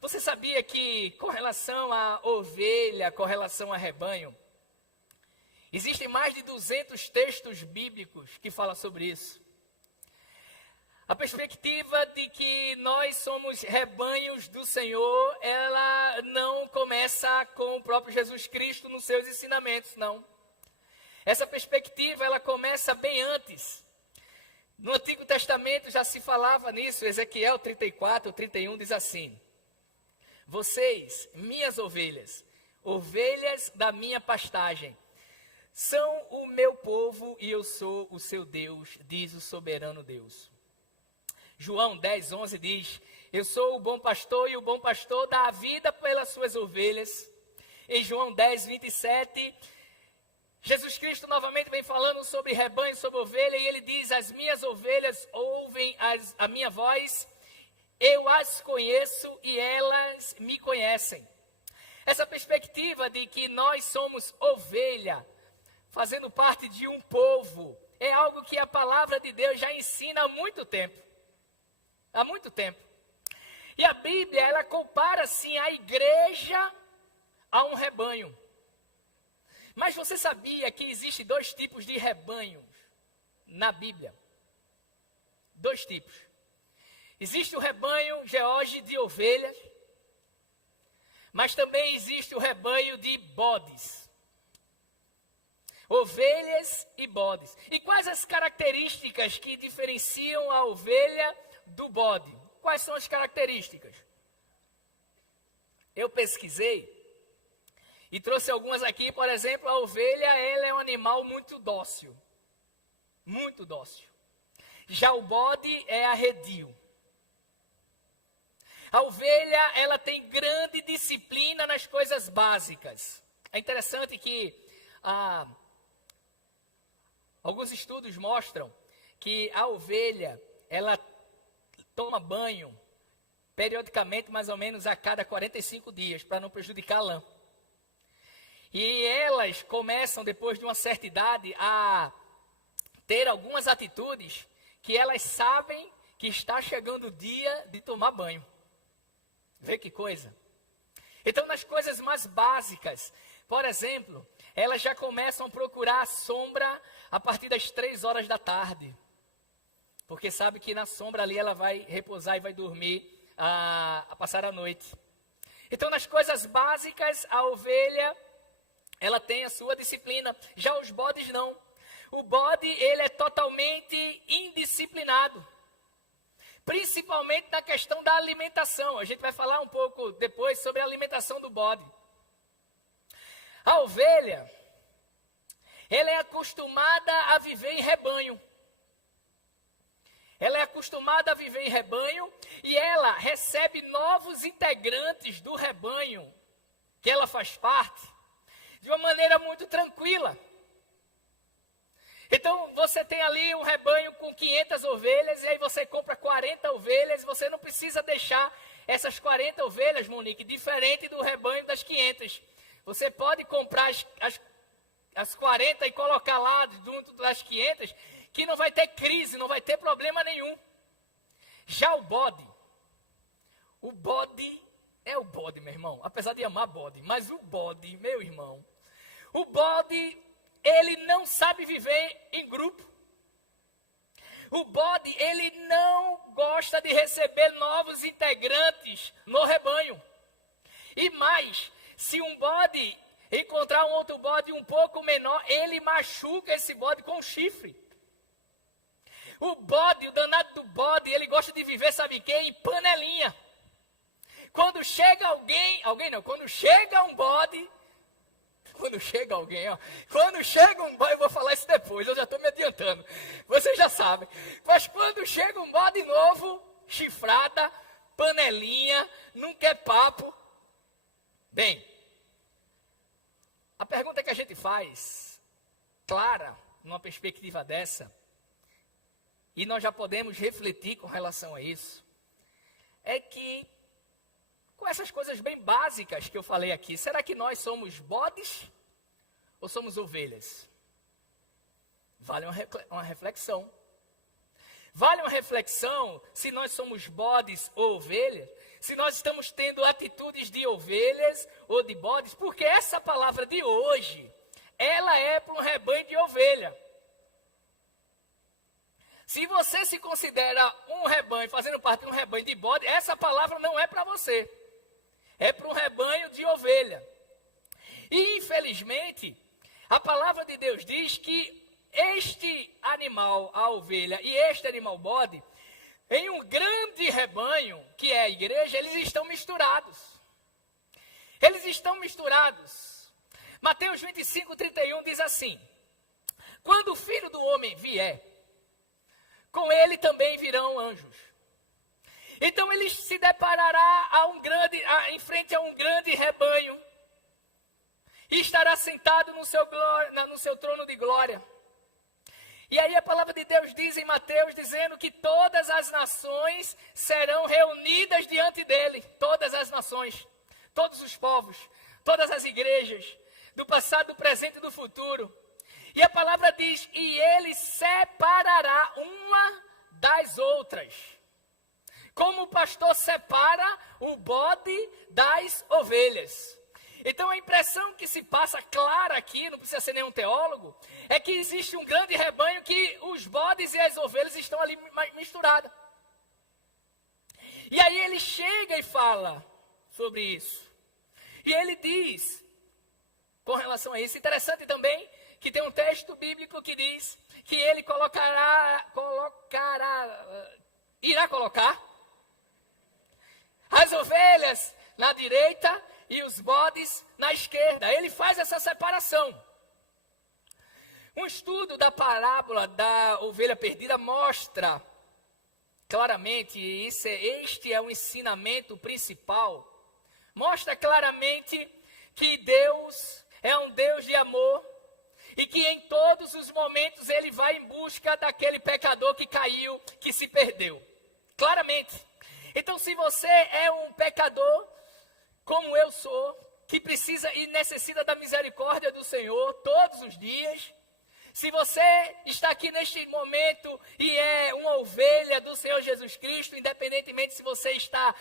Você sabia que com relação à ovelha, com relação a rebanho, existem mais de 200 textos bíblicos que falam sobre isso? A perspectiva de que nós somos rebanhos do Senhor, ela não começa com o próprio Jesus Cristo nos seus ensinamentos, não. Essa perspectiva, ela começa bem antes. No Antigo Testamento já se falava nisso. Ezequiel 34, 31 diz assim: vocês, minhas ovelhas, ovelhas da minha pastagem, são o meu povo e eu sou o seu Deus, diz o soberano Deus. João 10, 11 diz: eu sou o bom pastor e o bom pastor dá a vida pelas suas ovelhas. Em João 10, 27, Jesus Cristo novamente vem falando sobre rebanho, sobre ovelha, e ele diz: as minhas ovelhas ouvem a minha voz, eu as conheço e elas me conhecem. Essa perspectiva de que nós somos ovelha, fazendo parte de um povo, é algo que a palavra de Deus já ensina há muito tempo. Há muito tempo. E a Bíblia, ela compara assim a igreja a um rebanho. Mas você sabia que existem dois tipos de rebanhos na Bíblia? Dois tipos. Existe o rebanho geórgico de ovelhas, mas também existe o rebanho de bodes. Ovelhas e bodes. E quais as características que diferenciam a ovelha do bode? Quais são as características? Eu pesquisei e trouxe algumas aqui. Por exemplo, a ovelha, ela é um animal muito dócil. Muito dócil. Já o bode é arredio. A ovelha, ela tem grande disciplina nas coisas básicas. É interessante que alguns estudos mostram que a ovelha, ela toma banho periodicamente, mais ou menos a cada 45 dias, para não prejudicar a lã. E elas começam, depois de uma certa idade, a ter algumas atitudes que elas sabem que está chegando o dia de tomar banho. Vê que coisa. Então, nas coisas mais básicas, por exemplo, elas já começam a procurar a sombra a partir das 3 horas da tarde. Porque sabe que na sombra ali ela vai repousar e vai dormir a passar a noite. Então, nas coisas básicas, a ovelha, ela tem a sua disciplina. Já os bodes não. O bode, ele é totalmente indisciplinado. Principalmente na questão da alimentação. A gente vai falar um pouco depois sobre a alimentação do bode. A ovelha, ela é acostumada a viver em rebanho. Ela é acostumada a viver em rebanho e ela recebe novos integrantes do rebanho que ela faz parte de uma maneira muito tranquila. Então, você tem ali um rebanho com 500 ovelhas e aí você compra 40 ovelhas e você não precisa deixar essas 40 ovelhas, Monique, diferente do rebanho das 500. Você pode comprar as 40 e colocar lá junto das 500, que não vai ter crise, não vai ter problema nenhum. Já o bode é o bode, meu irmão, apesar de amar bode, mas o bode, meu irmão, o bode, ele não sabe viver em grupo. O bode, ele não gosta de receber novos integrantes no rebanho. E mais, se um bode encontrar um outro bode um pouco menor, ele machuca esse bode com um chifre. O bode, o danado do bode, ele gosta de viver, sabe o quê? Em panelinha. Quando chega quando chega um bode, quando chega um bode, eu vou falar isso depois, eu já estou me adiantando, vocês já sabem. Mas quando chega um bode novo, chifrada, panelinha, não quer papo. Bem, a pergunta que a gente faz, clara, numa perspectiva dessa, e nós já podemos refletir com relação a isso, é que, com essas coisas bem básicas que eu falei aqui, será que nós somos bodes ou somos ovelhas? Vale uma reflexão. Vale uma reflexão se nós somos bodes ou ovelhas, se nós estamos tendo atitudes de ovelhas ou de bodes, porque essa palavra de hoje, ela é para um rebanho de ovelha. Se você se considera um rebanho, fazendo parte de um rebanho de bode, essa palavra não é para você. É para um rebanho de ovelha. E, infelizmente, a palavra de Deus diz que este animal, a ovelha, e este animal bode, em um grande rebanho, que é a igreja, eles estão misturados. Eles estão misturados. Mateus 25:31 diz assim: quando o Filho do Homem vier, com ele também virão anjos. Então ele se deparará em frente a um grande rebanho e estará sentado no seu trono de glória. E aí a palavra de Deus diz em Mateus, dizendo que todas as nações serão reunidas diante dele. Todas as nações, todos os povos, todas as igrejas, do passado, do presente e do futuro. E a palavra diz, e ele separará uma das outras. Como o pastor separa o bode das ovelhas. Então a impressão que se passa clara aqui, não precisa ser nenhum teólogo, é que existe um grande rebanho que os bodes e as ovelhas estão ali misturadas. E aí ele chega e fala sobre isso. E ele diz, com relação a isso, interessante também, que tem um texto bíblico que diz que ele irá colocar as ovelhas na direita e os bodes na esquerda. Ele faz essa separação. Um estudo da parábola da ovelha perdida mostra claramente, este é o ensinamento principal, mostra claramente que Deus é um Deus de amor, e que em todos os momentos ele vai em busca daquele pecador que caiu, que se perdeu. Claramente. Então, se você é um pecador, como eu sou, que precisa e necessita da misericórdia do Senhor todos os dias, se você está aqui neste momento e é uma ovelha do Senhor Jesus Cristo, independentemente se você está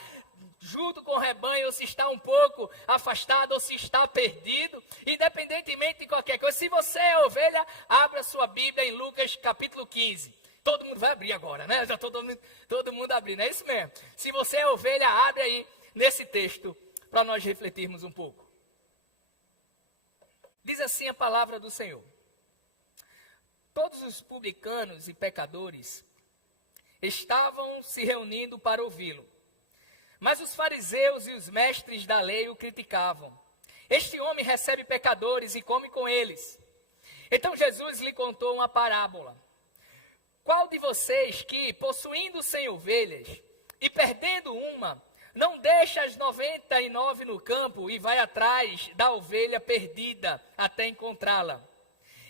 junto com o rebanho, ou se está um pouco afastado, ou se está perdido, independentemente de qualquer coisa, se você é ovelha, abra sua Bíblia em Lucas capítulo 15. Todo mundo vai abrir agora, né? Já todo mundo abrindo, é isso mesmo. Se você é ovelha, abre aí nesse texto, para nós refletirmos um pouco. Diz assim a palavra do Senhor: todos os publicanos e pecadores estavam se reunindo para ouvi-lo. Mas os fariseus e os mestres da lei o criticavam. Este homem recebe pecadores e come com eles. Então Jesus lhe contou uma parábola. Qual de vocês que, possuindo 100 ovelhas e perdendo uma, não deixa as 99 no campo e vai atrás da ovelha perdida até encontrá-la?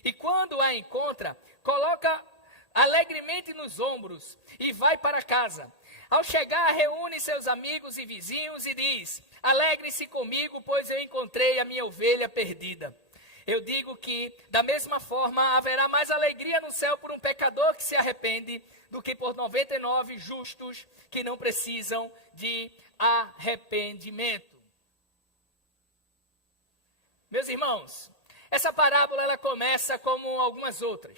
E quando a encontra, coloca alegremente nos ombros e vai para casa. Ao chegar, reúne seus amigos e vizinhos e diz: alegrem-se comigo, pois eu encontrei a minha ovelha perdida. Eu digo que, da mesma forma, haverá mais alegria no céu por um pecador que se arrepende do que por 99 justos que não precisam de arrependimento. Meus irmãos, essa parábola ela começa como algumas outras.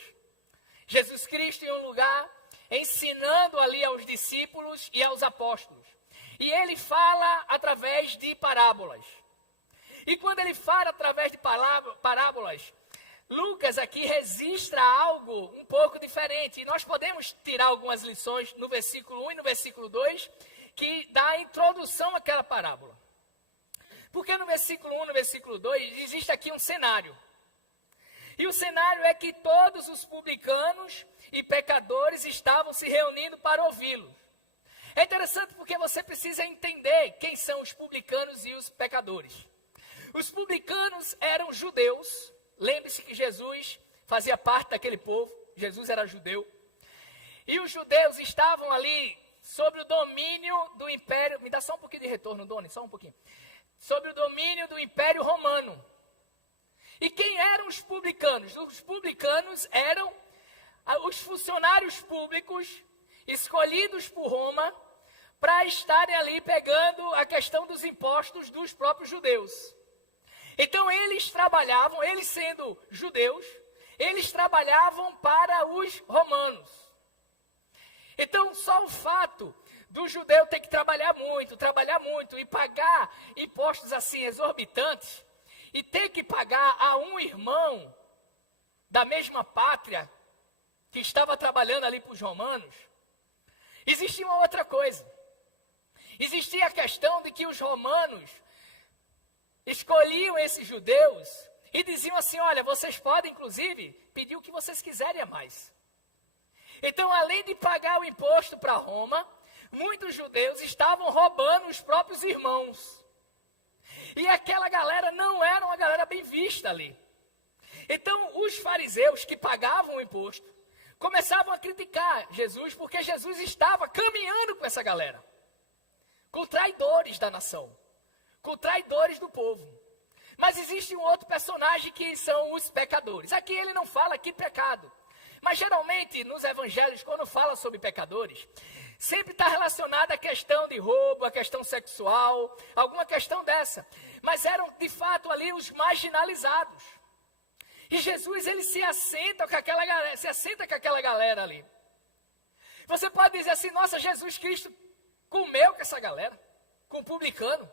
Jesus Cristo em um lugar ensinando ali aos discípulos e aos apóstolos. E ele fala através de parábolas. E quando ele fala através de parábolas, Lucas aqui registra algo um pouco diferente. E nós podemos tirar algumas lições no versículo 1 e no versículo 2, que dá a introdução àquela parábola. Porque no versículo 1 e no versículo 2, existe aqui um cenário. E o cenário é que todos os publicanos e pecadores estavam se reunindo para ouvi-lo. É interessante porque você precisa entender quem são os publicanos e os pecadores. Os publicanos eram judeus. Lembre-se que Jesus fazia parte daquele povo. Jesus era judeu. E os judeus estavam ali sob o domínio do império. Me dá só um pouquinho de retorno, Doni, só um pouquinho. Sob o domínio do Império Romano. E quem eram os publicanos? Os publicanos eram os funcionários públicos escolhidos por Roma para estarem ali pegando a questão dos impostos dos próprios judeus. Então eles trabalhavam, eles sendo judeus, eles trabalhavam para os romanos. Então só o fato do judeu ter que trabalhar muito e pagar impostos assim exorbitantes e ter que pagar a um irmão da mesma pátria que estava trabalhando ali para os romanos, existia uma outra coisa. Existia a questão de que os romanos escolhiam esses judeus e diziam assim, olha, vocês podem inclusive pedir o que vocês quiserem a mais. Então, além de pagar o imposto para Roma, muitos judeus estavam roubando os próprios irmãos. E aquela galera não era uma galera bem vista ali. Então, os fariseus que pagavam o imposto começavam a criticar Jesus, porque Jesus estava caminhando com essa galera, com traidores da nação, com traidores do povo. Mas existe um outro personagem que são os pecadores. Aqui ele não fala que pecado. Mas geralmente nos evangelhos, quando fala sobre pecadores, sempre está relacionada à questão de roubo, à questão sexual, alguma questão dessa. Mas eram de fato ali os marginalizados. E Jesus ele se assenta com aquela galera ali. Você pode dizer assim, nossa, Jesus Cristo comeu com essa galera, com um publicano,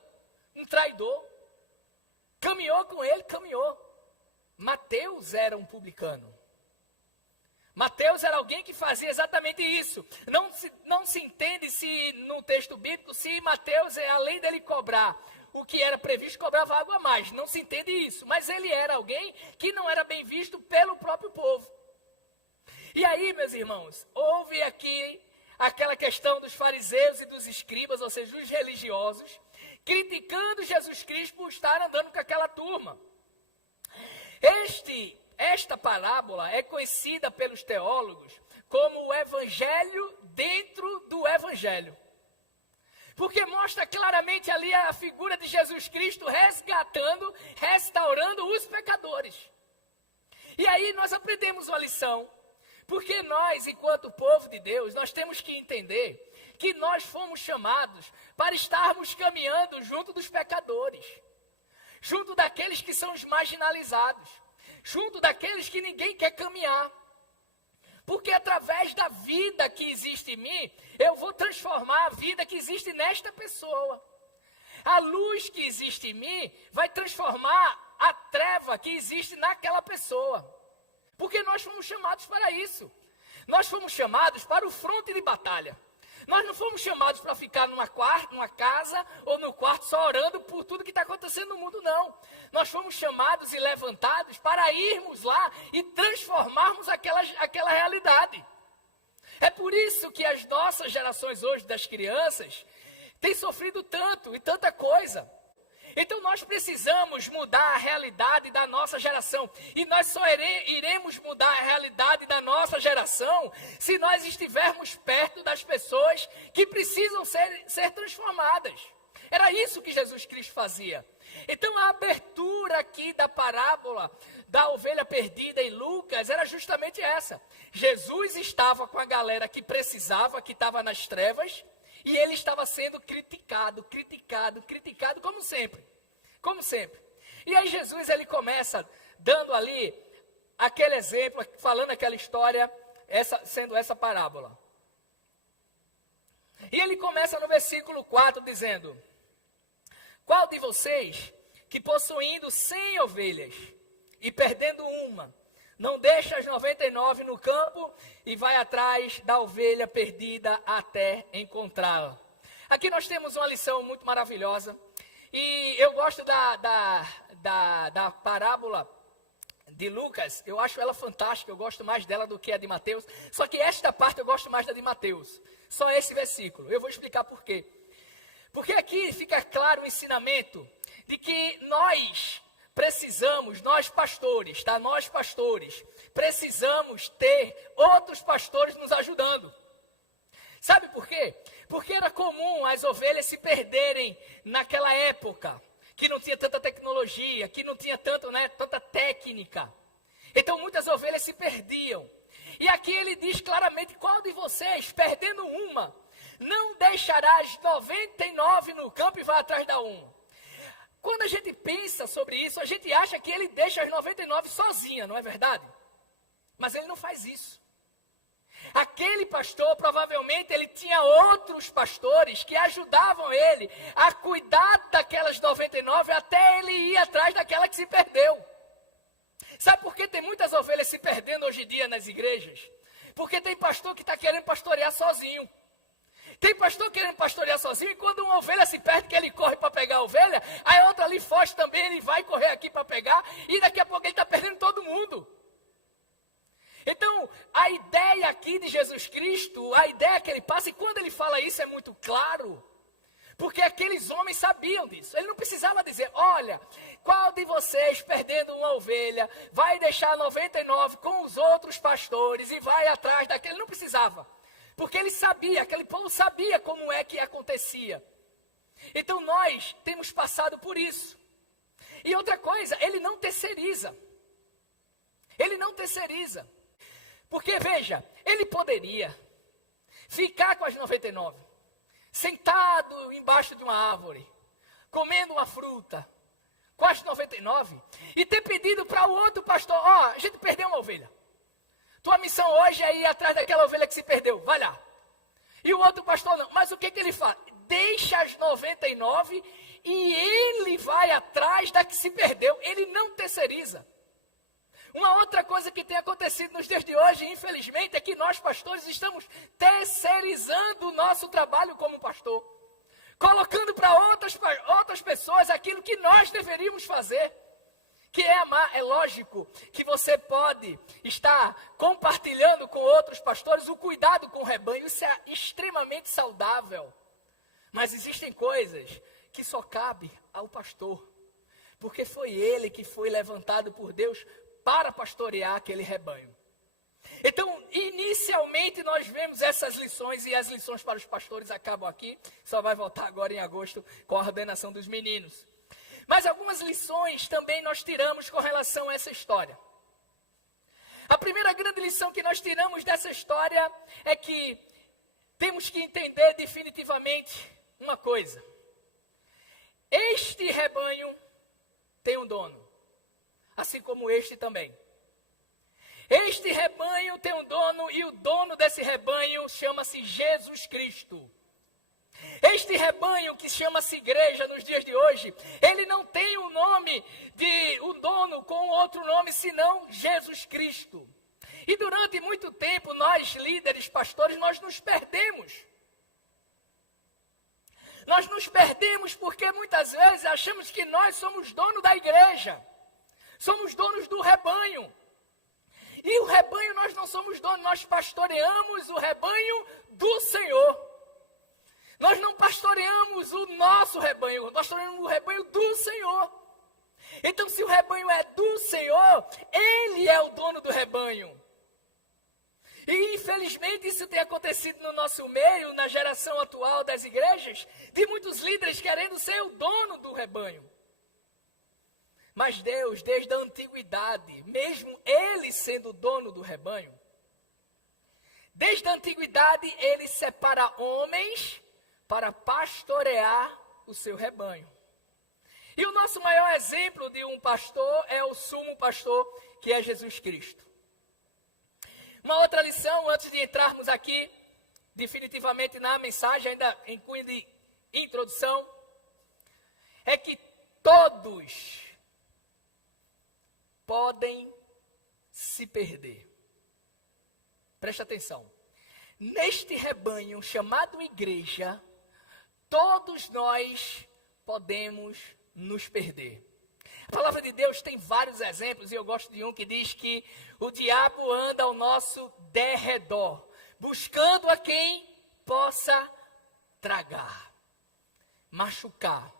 um traidor. Caminhou com ele, caminhou. Mateus era um publicano. Mateus era alguém que fazia exatamente isso. Não se entende se no texto bíblico, se Mateus, além dele cobrar o que era previsto, cobrava algo a mais. Não se entende isso. Mas ele era alguém que não era bem visto pelo próprio povo. E aí, meus irmãos, houve aqui aquela questão dos fariseus e dos escribas, ou seja, dos religiosos, criticando Jesus Cristo por estar andando com aquela turma. Esta parábola é conhecida pelos teólogos como o evangelho dentro do evangelho. Porque mostra claramente ali a figura de Jesus Cristo resgatando, restaurando os pecadores. E aí nós aprendemos uma lição. Porque nós, enquanto povo de Deus, nós temos que entender que nós fomos chamados para estarmos caminhando junto dos pecadores. Junto daqueles que são os marginalizados. Junto daqueles que ninguém quer caminhar. Porque através da vida que existe em mim, eu vou transformar a vida que existe nesta pessoa. A luz que existe em mim vai transformar a treva que existe naquela pessoa. Porque nós fomos chamados para isso. Nós fomos chamados para o fronte de batalha. Nós não fomos chamados para ficar numa casa ou no quarto só orando por tudo que está acontecendo no mundo, não. Nós fomos chamados e levantados para irmos lá e transformarmos aquela realidade. É por isso que as nossas gerações hoje das crianças têm sofrido tanto e tanta coisa. Então nós precisamos mudar a realidade da nossa geração. E nós só iremos mudar a realidade da nossa geração se nós estivermos perto das pessoas que precisam ser transformadas. Era isso que Jesus Cristo fazia. Então a abertura aqui da parábola da ovelha perdida em Lucas era justamente essa. Jesus estava com a galera que precisava, que estava nas trevas, e ele estava sendo criticado como sempre. Como sempre. E aí Jesus ele começa dando ali aquele exemplo, falando aquela história, sendo essa parábola. E ele começa no versículo 4 dizendo: qual de vocês que possuindo 100 ovelhas e perdendo uma, não deixa as 99 no campo e vai atrás da ovelha perdida até encontrá-la? Aqui nós temos uma lição muito maravilhosa. E eu gosto da parábola de Lucas, eu acho ela fantástica, eu gosto mais dela do que a de Mateus. Só que esta parte eu gosto mais da de Mateus. Só esse versículo, eu vou explicar por quê. Porque aqui fica claro o ensinamento de que nós precisamos, nós pastores, precisamos ter outros pastores nos ajudando. Sabe por quê? Porque era comum as ovelhas se perderem naquela época, que não tinha tanta tecnologia, que não tinha tanta técnica. Então muitas ovelhas se perdiam. E aqui ele diz claramente: qual de vocês, perdendo uma, não deixarás 99 no campo e vai atrás da um. Quando a gente pensa sobre isso, a gente acha que ele deixa as 99 sozinha, não é verdade? Mas ele não faz isso. Aquele pastor, provavelmente, ele tinha outros pastores que ajudavam ele a cuidar daquelas 99 até ele ir atrás daquela que se perdeu. Sabe por que tem muitas ovelhas se perdendo hoje em dia nas igrejas? Porque tem pastor que está querendo pastorear sozinho. Tem pastor querendo pastorear sozinho e quando uma ovelha se perde, que ele corre para pegar a ovelha, aí a outra ali foge também, ele vai correr aqui para pegar e daqui a pouco ele está perdendo todo mundo. Então, a ideia aqui de Jesus Cristo, a ideia que ele passa, e quando ele fala isso é muito claro, porque aqueles homens sabiam disso. Ele não precisava dizer, olha, qual de vocês perdendo uma ovelha vai deixar 99 com os outros pastores e vai atrás daquele? Ele não precisava. Porque ele sabia, aquele povo sabia como é que acontecia. Então nós temos passado por isso. E outra coisa, ele não terceiriza. Ele não terceiriza. Porque veja, ele poderia ficar com as 99, sentado embaixo de uma árvore, comendo uma fruta, com as 99, e ter pedido para o outro pastor, a gente perdeu uma ovelha. Tua missão hoje é ir atrás daquela ovelha que se perdeu, vai lá. E o outro pastor não, mas o que ele faz? Deixa as 99 e ele vai atrás da que se perdeu, ele não terceiriza. Uma outra coisa que tem acontecido nos dias de hoje, infelizmente, é que nós pastores estamos terceirizando o nosso trabalho como pastor. Colocando para outras pessoas aquilo que nós deveríamos fazer. Que é amar. É lógico que você pode estar compartilhando com outros pastores o cuidado com o rebanho. Isso é extremamente saudável. Mas existem coisas que só cabe ao pastor. Porque foi ele que foi levantado por Deus para pastorear aquele rebanho. Então, inicialmente nós vemos essas lições e as lições para os pastores acabam aqui. Só vai voltar agora em agosto com a ordenação dos meninos. Mas algumas lições também nós tiramos com relação a essa história. A primeira grande lição que nós tiramos dessa história é que temos que entender definitivamente uma coisa. Este rebanho tem um dono, assim como este também. Este rebanho tem um dono e o dono desse rebanho chama-se Jesus Cristo. Este rebanho que chama-se igreja nos dias de hoje, ele não tem o nome de um dono com outro nome senão Jesus Cristo. E durante muito tempo nós líderes, pastores, nós nos perdemos. Nós nos perdemos porque muitas vezes achamos que nós somos dono da igreja. Somos donos do rebanho. E o rebanho nós não somos donos, nós pastoreamos o rebanho do Senhor. Nós não pastoreamos o nosso rebanho, nós pastoreamos o rebanho do Senhor. Então, se o rebanho é do Senhor, Ele é o dono do rebanho. E, infelizmente, isso tem acontecido no nosso meio, na geração atual das igrejas, de muitos líderes querendo ser o dono do rebanho. Mas Deus, desde a antiguidade, mesmo Ele sendo o dono do rebanho, desde a antiguidade, Ele separa homens para pastorear o seu rebanho. E o nosso maior exemplo de um pastor é o sumo pastor, que é Jesus Cristo. Uma outra lição, antes de entrarmos aqui, definitivamente na mensagem, ainda em cunho de introdução, é que todos podem se perder. Preste atenção. Neste rebanho chamado igreja, todos nós podemos nos perder. A palavra de Deus tem vários exemplos, e eu gosto de um que diz que o diabo anda ao nosso derredor, buscando a quem possa tragar, machucar,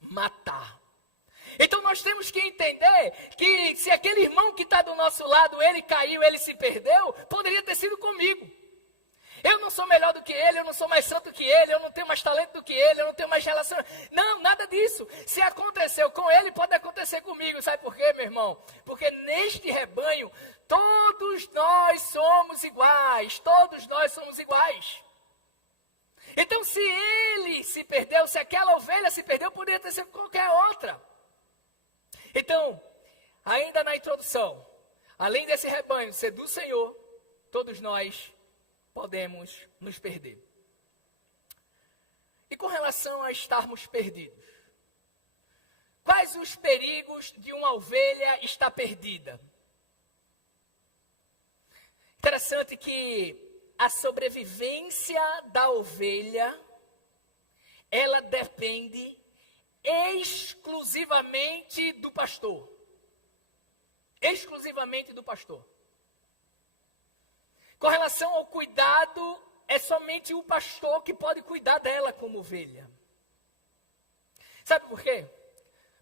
matar. Então nós temos que entender que se aquele irmão que está do nosso lado, ele caiu, ele se perdeu, poderia ter sido comigo. Eu não sou melhor do que ele, eu não sou mais santo que ele, eu não tenho mais talento do que ele, eu não tenho mais relação. Não, nada disso. Se aconteceu com ele, pode acontecer comigo. Sabe por quê, meu irmão? Porque neste rebanho, todos nós somos iguais. Todos nós somos iguais. Então, se ele se perdeu, se aquela ovelha se perdeu, poderia ter sido qualquer outra. Então, ainda na introdução, além desse rebanho ser do Senhor, todos nós podemos nos perder. E com relação a estarmos perdidos, quais os perigos de uma ovelha estar perdida? Interessante que a sobrevivência da ovelha, ela depende exclusivamente do pastor. Exclusivamente do pastor. Com relação ao cuidado, é somente o pastor que pode cuidar dela como ovelha. Sabe por quê?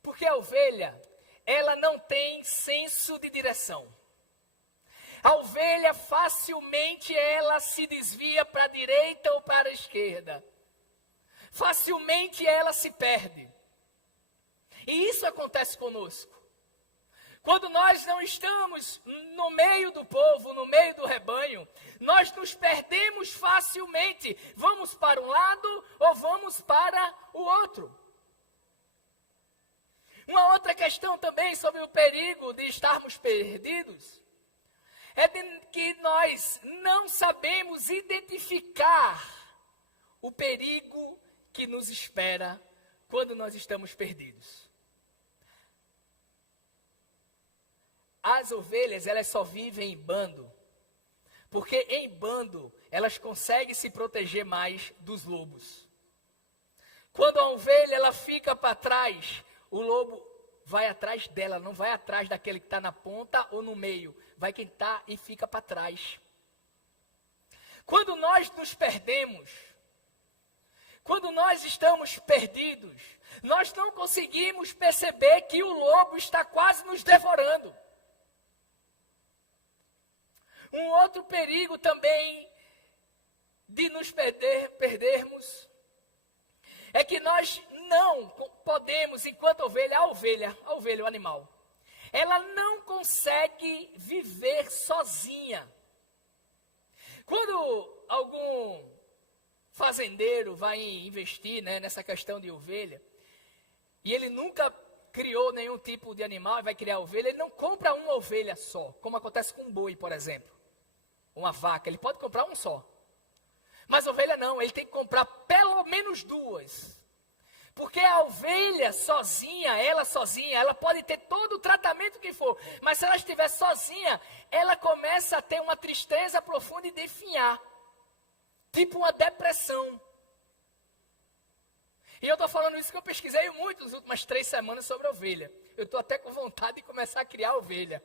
Porque a ovelha, ela não tem senso de direção. A ovelha facilmente ela se desvia para a direita ou para a esquerda. Facilmente ela se perde. E isso acontece conosco. Quando nós não estamos no meio do povo, no meio do rebanho, nós nos perdemos facilmente. Vamos para um lado ou vamos para o outro. Uma outra questão também sobre o perigo de estarmos perdidos é de que nós não sabemos identificar o perigo que nos espera quando nós estamos perdidos. As ovelhas, elas só vivem em bando, porque em bando elas conseguem se proteger mais dos lobos. Quando a ovelha ela fica para trás, o lobo vai atrás dela, não vai atrás daquele que está na ponta ou no meio. Vai quem está e fica para trás. Quando nós nos perdemos, quando nós estamos perdidos, nós não conseguimos perceber que o lobo está quase nos devorando. Um outro perigo também de nos perdermos é que nós não podemos, enquanto ovelha, o animal, ela não consegue viver sozinha. Quando algum fazendeiro vai investir, nessa questão de ovelha, e ele nunca criou nenhum tipo de animal e vai criar ovelha, ele não compra uma ovelha só, como acontece com um boi, por exemplo. Uma vaca, ele pode comprar um só. Mas ovelha não, ele tem que comprar pelo menos duas. Porque a ovelha sozinha, ela pode ter todo o tratamento que for, mas se ela estiver sozinha, ela começa a ter uma tristeza profunda e definhar. Tipo uma depressão. E eu estou falando isso que eu pesquisei muito nas últimas 3 semanas sobre a ovelha. Eu estou até com vontade de começar a criar ovelha.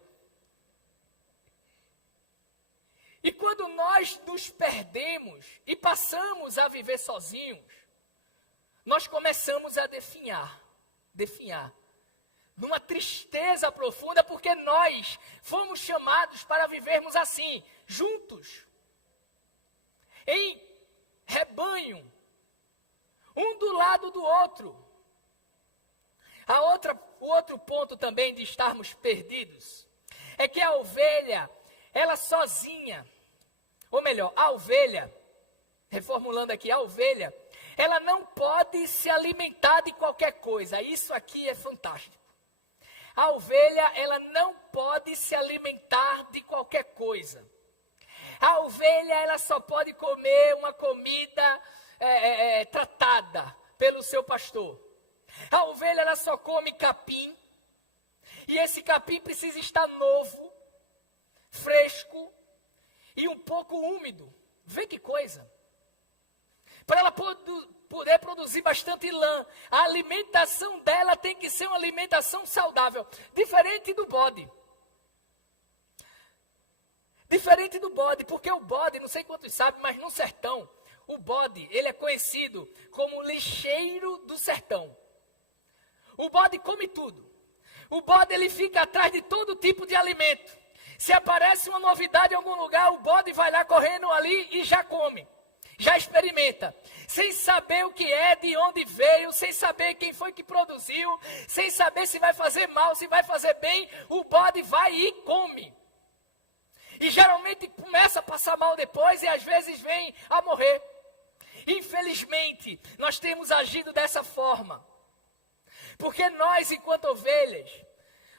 E quando nós nos perdemos e passamos a viver sozinhos, nós começamos a definhar, numa tristeza profunda, porque nós fomos chamados para vivermos assim, juntos, em rebanho, um do lado do outro. O outro ponto também de estarmos perdidos, é que a ovelha, ela sozinha, ou melhor, a ovelha, reformulando aqui, a ovelha, ela não pode se alimentar de qualquer coisa. Isso aqui é fantástico. A ovelha, ela não pode se alimentar de qualquer coisa. A ovelha, ela só pode comer uma comida tratada pelo seu pastor. A ovelha, ela só come capim. E esse capim precisa estar novo, fresco e um pouco úmido. Vê que coisa. Para ela poder produzir bastante lã, a alimentação dela tem que ser uma alimentação saudável, diferente do bode. Diferente do bode, porque o bode, não sei quantos sabem, mas no sertão, o bode, ele é conhecido como o lixeiro do sertão. O bode come tudo. O bode, ele fica atrás de todo tipo de alimento. Se aparece uma novidade em algum lugar, o bode vai lá correndo ali e já come. Já experimenta, sem saber o que é, de onde veio, sem saber quem foi que produziu, sem saber se vai fazer mal, se vai fazer bem, o bode vai e come. E geralmente começa a passar mal depois e às vezes vem a morrer. Infelizmente, nós temos agido dessa forma. Porque nós, enquanto ovelhas,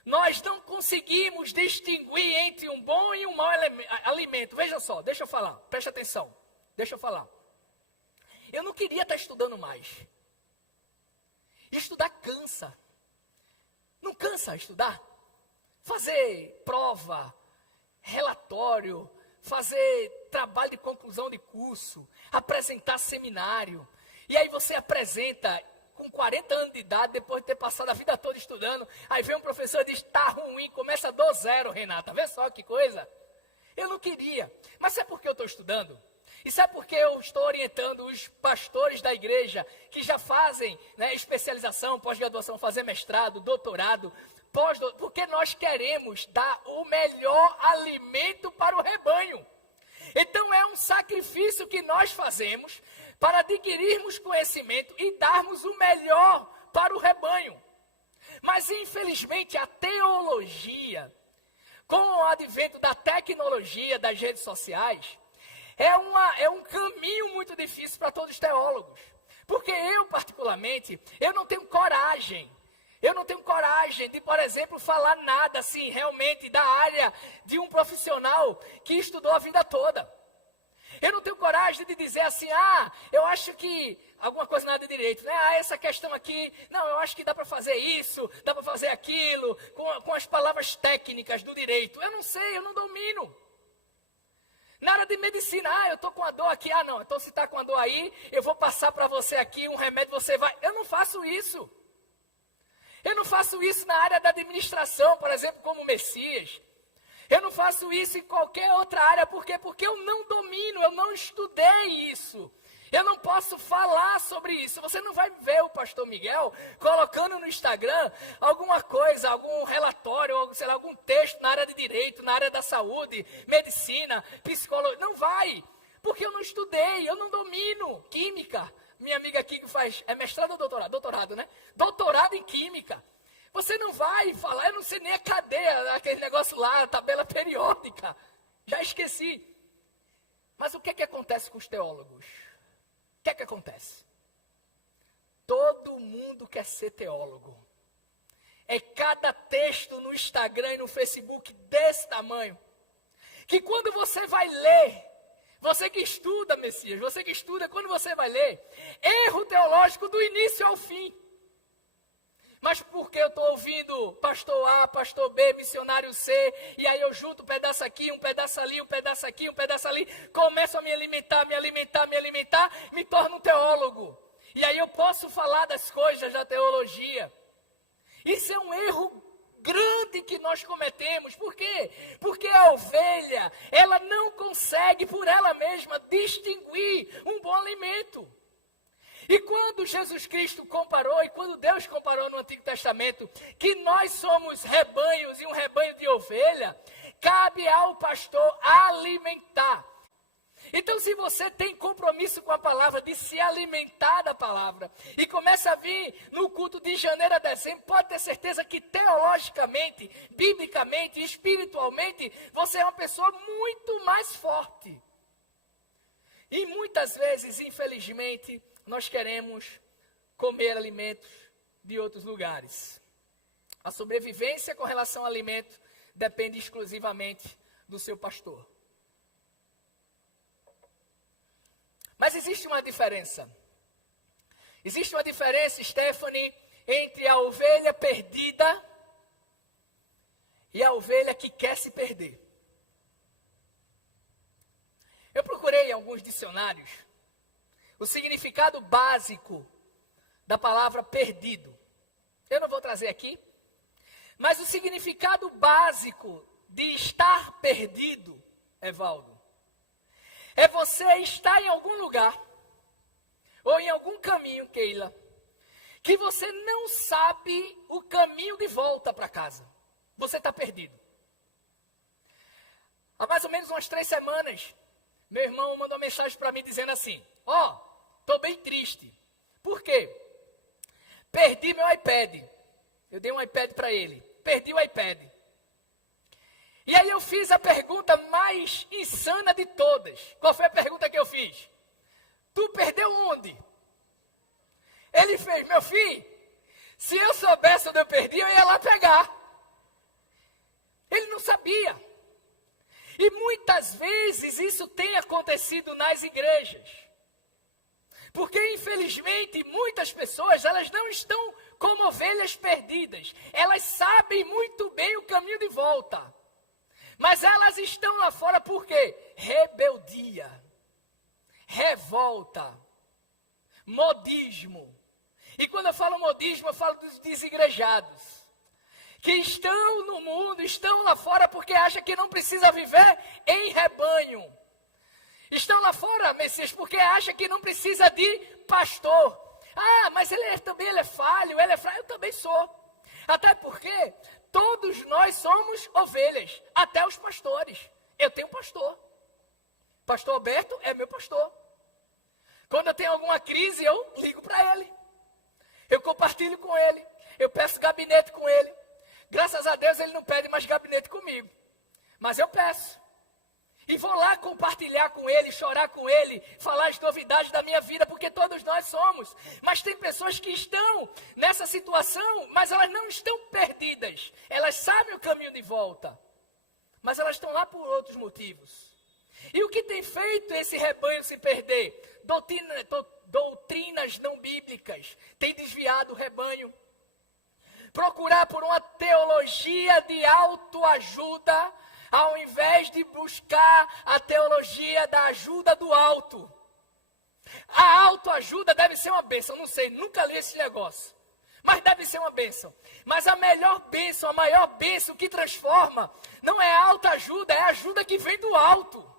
nós não conseguimos distinguir entre um bom e um mau alimento. Veja só, deixa eu falar, preste atenção, deixa eu falar. Eu não queria estar estudando mais. Estudar cansa. Não cansa estudar? Fazer prova, relatório, fazer trabalho de conclusão de curso, apresentar seminário. E aí você apresenta com 40 anos de idade, depois de ter passado a vida toda estudando. Aí vem um professor e diz, está ruim, começa do zero, Renata. Vê só que coisa. Eu não queria. Mas sabe por que eu estou estudando? E sabe por que eu estou orientando os pastores da igreja que já fazem, né, especialização, pós-graduação, fazer mestrado, doutorado, porque nós queremos dar o melhor alimento para o rebanho. Então é um sacrifício que nós fazemos para adquirirmos conhecimento e darmos o melhor para o rebanho. Mas infelizmente a teologia, com o advento da tecnologia, das redes sociais, é um caminho muito difícil para todos os teólogos. Porque eu, particularmente, eu não tenho coragem de, por exemplo, falar nada assim, realmente, da área de um profissional que estudou a vida toda. Eu não tenho coragem de dizer assim, eu acho que alguma coisa na área de direito, né? Essa questão aqui, não, eu acho que dá para fazer isso, dá para fazer aquilo, com as palavras técnicas do direito. Eu não sei, eu não domino. Na área de medicina, eu estou com a dor aqui, não, então se está com a dor aí, eu vou passar para você aqui um remédio, você vai. Eu não faço isso. Eu não faço isso na área da administração, por exemplo, como Messias. Eu não faço isso em qualquer outra área, por quê? Porque eu não domino, eu não estudei isso. Eu não posso falar sobre isso. Você não vai ver o pastor Miguel colocando no Instagram alguma coisa, algum relatório, algum texto na área de direito, na área da saúde, medicina, psicologia. Não vai, porque eu não estudei, eu não domino química. Minha amiga aqui que faz, é mestrado ou doutorado? Doutorado, né? Doutorado em química. Você não vai falar, eu não sei nem a cadeia, aquele negócio lá, a tabela periódica. Já esqueci. Mas o que é que acontece com os teólogos? O que é que acontece? Todo mundo quer ser teólogo. É cada texto no Instagram e no Facebook desse tamanho, que quando você vai ler, você que estuda, Messias, você que estuda, quando você vai ler, erro teológico do início ao fim. Mas porque eu estou ouvindo pastor A, pastor B, missionário C, e aí eu junto um pedaço aqui, um pedaço ali, um pedaço aqui, um pedaço ali, começo a me alimentar, me torno um teólogo. E aí eu posso falar das coisas da teologia. Isso é um erro grande que nós cometemos. Por quê? Porque a ovelha, ela não consegue por ela mesma distinguir um bom alimento. E quando Jesus Cristo comparou, e quando Deus comparou no Antigo Testamento, que nós somos rebanhos e um rebanho de ovelha, cabe ao pastor alimentar. Então, se você tem compromisso com a palavra, de se alimentar da palavra, e começa a vir no culto de janeiro a dezembro, pode ter certeza que teologicamente, biblicamente, espiritualmente, você é uma pessoa muito mais forte. E muitas vezes, infelizmente, nós queremos comer alimentos de outros lugares. A sobrevivência com relação ao alimento depende exclusivamente do seu pastor. Mas existe uma diferença. Existe uma diferença, Stephanie, entre a ovelha perdida e a ovelha que quer se perder. Eu procurei em alguns dicionários o significado básico da palavra perdido. Eu não vou trazer aqui, mas o significado básico de estar perdido, Evaldo, é você estar em algum lugar, ou em algum caminho, Keila, que você não sabe o caminho de volta para casa. Você está perdido. Há mais ou menos umas 3 semanas, meu irmão mandou uma mensagem para mim dizendo assim, estou bem triste. Por quê? Perdi meu iPad. Eu dei um iPad para ele. Perdi o iPad. E aí eu fiz a pergunta mais insana de todas. Qual foi a pergunta que eu fiz? Tu perdeu onde? Ele fez, meu filho, se eu soubesse onde eu perdi, eu ia lá pegar. Ele não sabia. E muitas vezes isso tem acontecido nas igrejas. Porque, infelizmente, muitas pessoas, elas não estão como ovelhas perdidas. Elas sabem muito bem o caminho de volta. Mas elas estão lá fora por quê? Rebeldia, revolta, modismo. E quando eu falo modismo, eu falo dos desigrejados. Que estão no mundo, estão lá fora porque acham que não precisa viver em rebanho. Estão lá fora, Messias, porque acham que não precisa de pastor. Ah, mas ele é falho, eu também sou. Até porque todos nós somos ovelhas, até os pastores. Eu tenho um pastor. Pastor Alberto é meu pastor. Quando eu tenho alguma crise, eu ligo para ele. Eu compartilho com ele. Eu peço gabinete com ele. Graças a Deus ele não pede mais gabinete comigo. Mas eu peço. E vou lá compartilhar com ele, chorar com ele, falar as novidades da minha vida, porque todos nós somos. Mas tem pessoas que estão nessa situação, mas elas não estão perdidas. Elas sabem o caminho de volta. Mas elas estão lá por outros motivos. E o que tem feito esse rebanho se perder? Doutrinas não bíblicas. Tem desviado o rebanho. Procurar por uma teologia de autoajuda, ao invés de buscar a teologia da ajuda do alto. A autoajuda deve ser uma bênção, não sei, nunca li esse negócio. Mas deve ser uma bênção. Mas a melhor bênção, a maior bênção que transforma, não é a autoajuda, é a ajuda que vem do alto.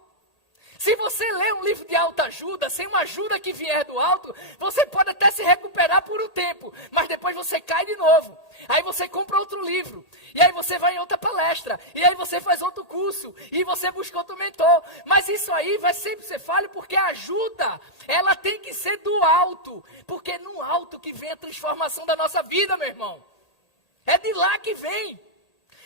Se você lê um livro de autoajuda, sem uma ajuda que vier do alto, você pode até se recuperar por um tempo, mas depois você cai de novo. Aí você compra outro livro, e aí você vai em outra palestra, e aí você faz outro curso, e você busca outro mentor. Mas isso aí vai sempre ser falho, porque a ajuda, ela tem que ser do alto, porque é no alto que vem a transformação da nossa vida, meu irmão. É de lá que vem.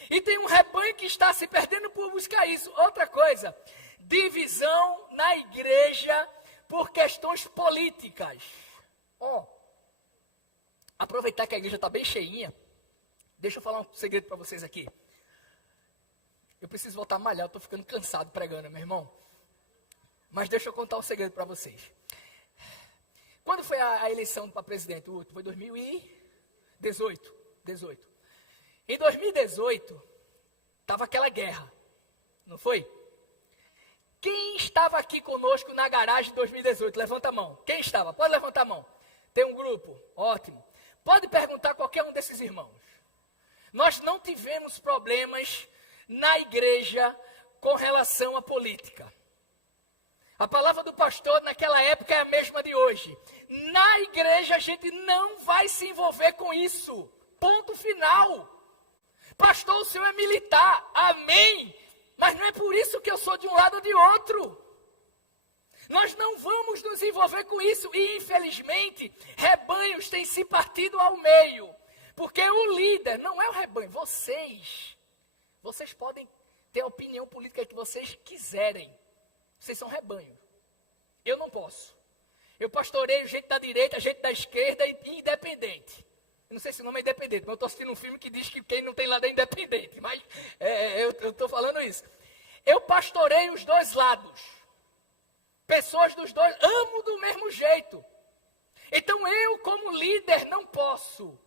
E tem um rebanho que está se perdendo por buscar isso. Outra coisa, divisão na igreja por questões políticas. Aproveitar que a igreja está bem cheinha, deixa eu falar um segredo para vocês aqui. Eu preciso voltar a malhar, eu estou ficando cansado pregando, meu irmão. Mas deixa eu contar um segredo para vocês. Quando foi a eleição para presidente? Foi 2018. Em 2018, estava aquela guerra, não foi? Quem estava aqui conosco na garagem de 2018? Levanta a mão. Quem estava? Pode levantar a mão. Tem um grupo? Ótimo. Pode perguntar a qualquer um desses irmãos. Nós não tivemos problemas na igreja com relação à política. A palavra do pastor naquela época é a mesma de hoje. Na igreja a gente não vai se envolver com isso. Ponto final. Pastor, o senhor é militar. Amém. Mas não é por isso que eu sou de um lado ou de outro. Nós não vamos nos envolver com isso. E, infelizmente, rebanhos têm se partido ao meio. Porque o líder não é o rebanho. Vocês podem ter a opinião política que vocês quiserem. Vocês são rebanho. Eu não posso. Eu pastoreio gente da direita, gente da esquerda e independente. Eu não sei se o nome é independente, mas eu estou assistindo um filme que diz que quem não tem lado é independente. Mas eu estou falando isso. Eu pastoreio os dois lados. Pessoas dos dois, amo do mesmo jeito. Então eu, como líder, não posso.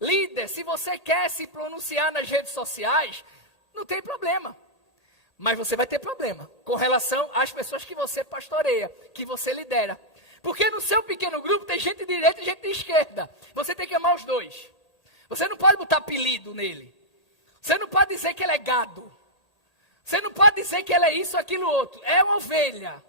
Líder, se você quer se pronunciar nas redes sociais, não tem problema. Mas você vai ter problema com relação às pessoas que você pastoreia, que você lidera. Porque no seu pequeno grupo tem gente de direita e gente de esquerda. Você tem que amar os dois. Você não pode botar apelido nele. Você não pode dizer que ele é gado. Você não pode dizer que ele é isso, aquilo, outro. É uma ovelha.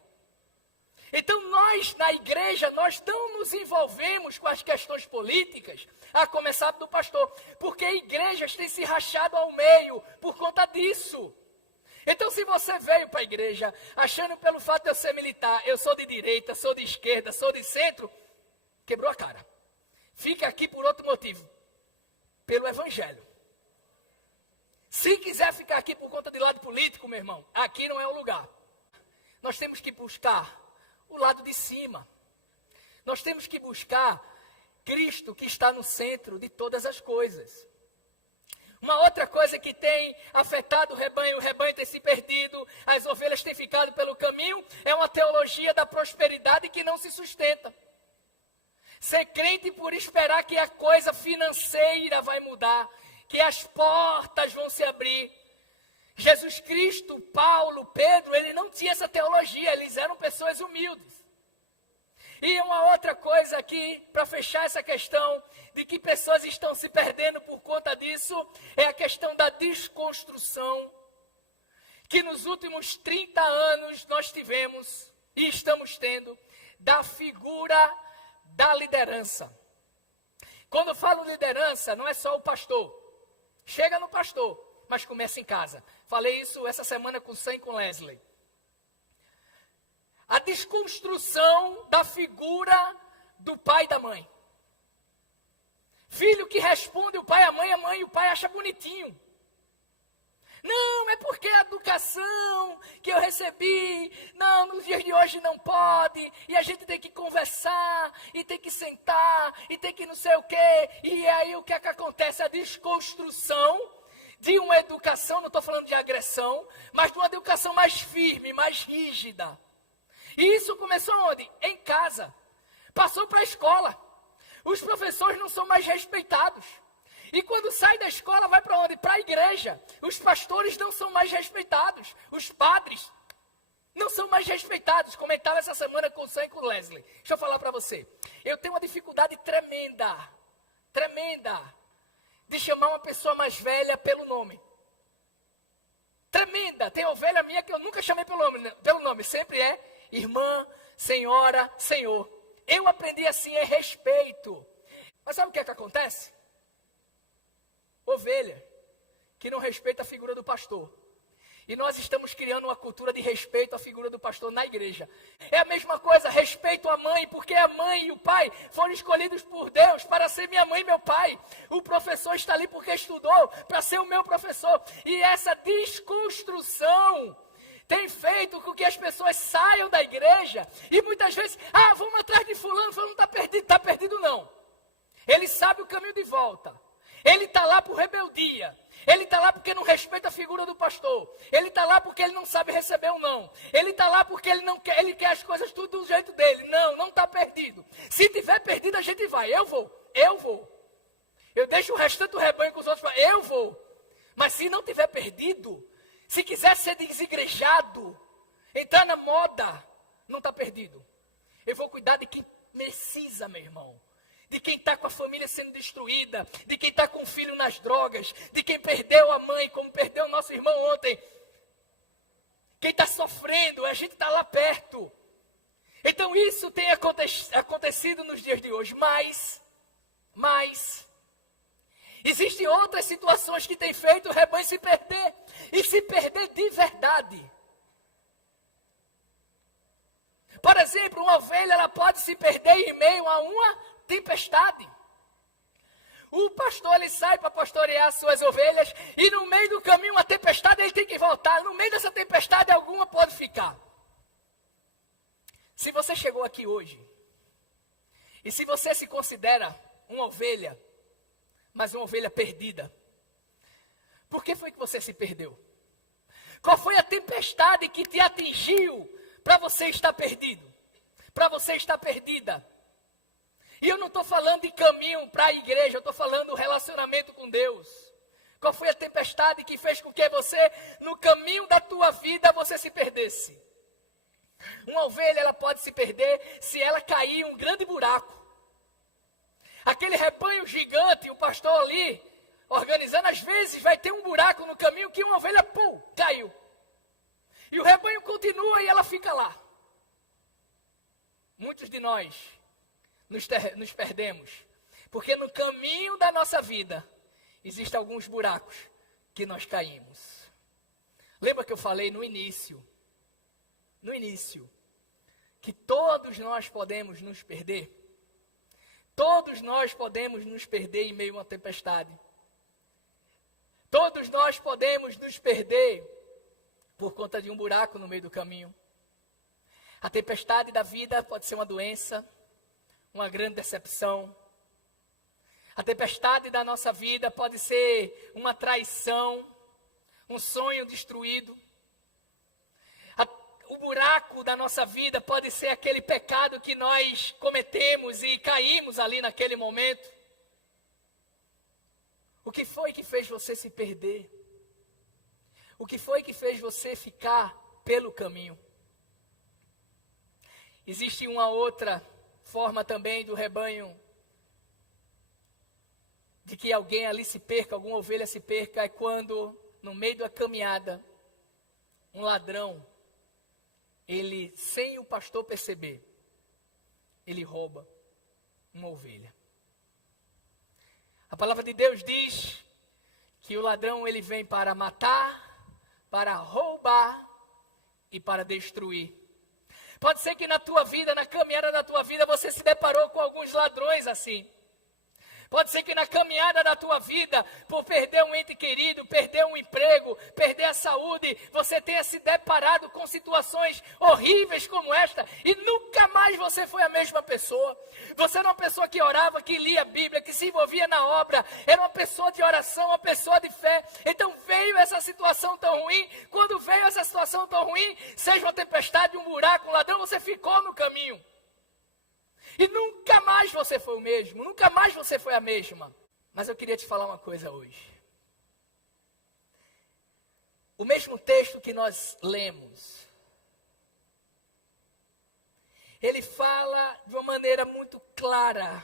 Então nós, na igreja, nós não nos envolvemos com as questões políticas, a começar do pastor. Porque igrejas têm se rachado ao meio por conta disso. Então, se você veio para a igreja achando pelo fato de eu ser militar, eu sou de direita, sou de esquerda, sou de centro, quebrou a cara. Fica aqui por outro motivo, pelo evangelho. Se quiser ficar aqui por conta de lado político, meu irmão, aqui não é o lugar. Nós temos que buscar o lado de cima. Nós temos que buscar Cristo que está no centro de todas as coisas. Uma outra coisa que tem afetado o rebanho tem se perdido, as ovelhas têm ficado pelo caminho, é uma teologia da prosperidade que não se sustenta. Ser crente por esperar que a coisa financeira vai mudar, que as portas vão se abrir. Jesus Cristo, Paulo, Pedro, ele não tinha essa teologia, eles eram pessoas humildes. E uma outra coisa aqui, para fechar essa questão de que pessoas estão se perdendo por conta disso, é a questão da desconstrução, que nos últimos 30 anos nós tivemos e estamos tendo, da figura da liderança. Quando eu falo liderança, não é só o pastor. Chega no pastor, mas começa em casa. Falei isso essa semana com Sam e com Leslie. A desconstrução da figura do pai e da mãe. Filho que responde o pai à mãe, a mãe e o pai acha bonitinho. Não, é porque a educação que eu recebi, não, nos dias de hoje não pode, e a gente tem que conversar, e tem que sentar, e tem que não sei o quê, e aí o que é que acontece? A desconstrução de uma educação, não estou falando de agressão, mas de uma educação mais firme, mais rígida. E isso começou onde? Em casa. Passou para a escola. Os professores não são mais respeitados. E quando sai da escola, vai para onde? Para a igreja. Os pastores não são mais respeitados. Os padres não são mais respeitados. Comentava essa semana com o Sam e com o Leslie. Deixa eu falar para você. Eu tenho uma dificuldade tremenda, de chamar uma pessoa mais velha pelo nome. Tremenda. Tem ovelha minha que eu nunca chamei pelo nome. Sempre é irmã, senhora, senhor. Eu aprendi assim, é respeito. Mas sabe o que é que acontece? Ovelha que não respeita a figura do pastor. E nós estamos criando uma cultura de respeito à figura do pastor na igreja. É a mesma coisa, respeito à mãe, porque a mãe e o pai foram escolhidos por Deus para ser minha mãe e meu pai. O professor está ali porque estudou para ser o meu professor. E essa desconstrução tem feito com que as pessoas saiam da igreja e muitas vezes, vamos atrás de fulano não está perdido não. Ele sabe o caminho de volta. Ele está lá por rebeldia. Ele está lá porque não respeita a figura do pastor. Ele está lá porque ele não sabe receber um não. Ele está lá porque ele quer as coisas tudo do jeito dele. Não está perdido. Se tiver perdido, a gente vai. Eu vou. Eu deixo o restante do rebanho com os outros. Eu vou. Mas se não tiver perdido, se quiser ser desigrejado, entrar na moda, não está perdido. Eu vou cuidar de quem precisa, meu irmão. De quem está com a família sendo destruída, de quem está com o filho nas drogas, de quem perdeu a mãe, como perdeu o nosso irmão ontem. Quem está sofrendo, a gente está lá perto. Então isso tem acontecido nos dias de hoje, mas existem outras situações que têm feito o rebanho se perder, e se perder de verdade. Por exemplo, uma ovelha ela pode se perder em meio a uma tempestade. O pastor ele sai para pastorear as suas ovelhas e no meio do caminho uma tempestade ele tem que voltar. No meio dessa tempestade alguma pode ficar. Se você chegou aqui hoje e se você se considera uma ovelha, mas uma ovelha perdida, por que foi que você se perdeu? Qual foi a tempestade que te atingiu para você estar perdido? Para você estar perdida? E eu não estou falando de caminho para a igreja, eu estou falando do relacionamento com Deus. Qual foi a tempestade que fez com que você, no caminho da tua vida, você se perdesse? Uma ovelha, ela pode se perder se ela cair em um grande buraco. Aquele rebanho gigante, o pastor ali, organizando, às vezes vai ter um buraco no caminho que uma ovelha, caiu. E o rebanho continua e ela fica lá. Muitos de nós nos perdemos, porque no caminho da nossa vida, existem alguns buracos que nós caímos. Lembra que eu falei no início, que todos nós podemos nos perder? Todos nós podemos nos perder em meio a uma tempestade. Todos nós podemos nos perder por conta de um buraco no meio do caminho. A tempestade da vida pode ser uma doença, uma grande decepção. A tempestade da nossa vida pode ser uma traição, um sonho destruído. O buraco da nossa vida pode ser aquele pecado que nós cometemos e caímos ali naquele momento. O que foi que fez você se perder? O que foi que fez você ficar pelo caminho? Existe uma outra forma também do rebanho, de que alguém ali se perca, alguma ovelha se perca, é quando, no meio da caminhada, um ladrão, ele, sem o pastor perceber, ele rouba uma ovelha. A palavra de Deus diz que o ladrão, ele vem para matar, para roubar e para destruir. Pode ser que na tua vida, na caminhada da tua vida, você se deparou com alguns ladrões assim. Pode ser que na caminhada da tua vida, por perder um ente querido, perder um emprego, perder a saúde, você tenha se deparado com situações horríveis como esta e nunca mais você foi a mesma pessoa. Você era uma pessoa que orava, que lia a Bíblia, que se envolvia na obra, era uma pessoa de oração, uma pessoa de fé. Então veio essa situação tão ruim. Quando veio essa situação tão ruim, seja uma tempestade, um buraco, um ladrão, você ficou no caminho. E nunca mais você foi o mesmo, nunca mais você foi a mesma. Mas eu queria te falar uma coisa hoje. O mesmo texto que nós lemos, ele fala de uma maneira muito clara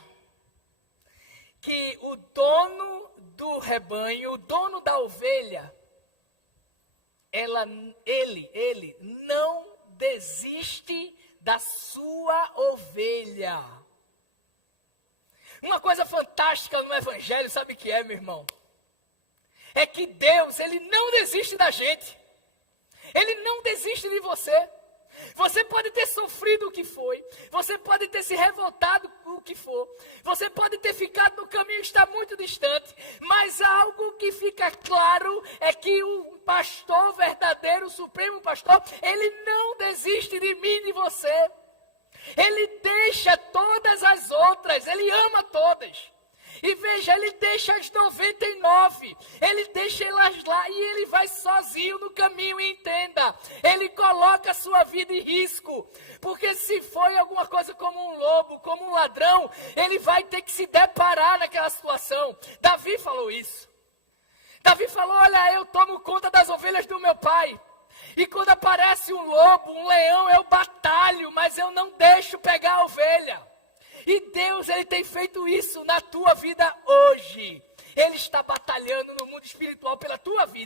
que o dono do rebanho, o dono da ovelha, ele não desiste da sua ovelha. Uma coisa fantástica no Evangelho, sabe o que é, meu irmão? É que Deus, Ele não desiste da gente. Ele não desiste de você. Você pode ter sofrido o que foi. Você pode ter se revoltado com o que for. Você pode ter ficado no caminho e estar muito distante. Mas algo que fica claro é que o pastor verdadeiro, o supremo pastor, ele não desiste de mim e de você. Ele deixa todas as outras, ele ama todas. E veja, ele deixa as 99, ele deixa elas lá e ele vai sozinho no caminho, e entenda, ele coloca a sua vida em risco, porque se foi alguma coisa como um lobo, como um ladrão, ele vai ter que se deparar naquela situação. Davi falou isso. Davi falou, olha, eu tomo conta das ovelhas do meu pai. E quando aparece um lobo, um leão, eu batalho, mas eu não deixo pegar a ovelha. E Deus, Ele tem feito isso na tua vida hoje. Ele está batalhando no mundo espiritual pela tua vida.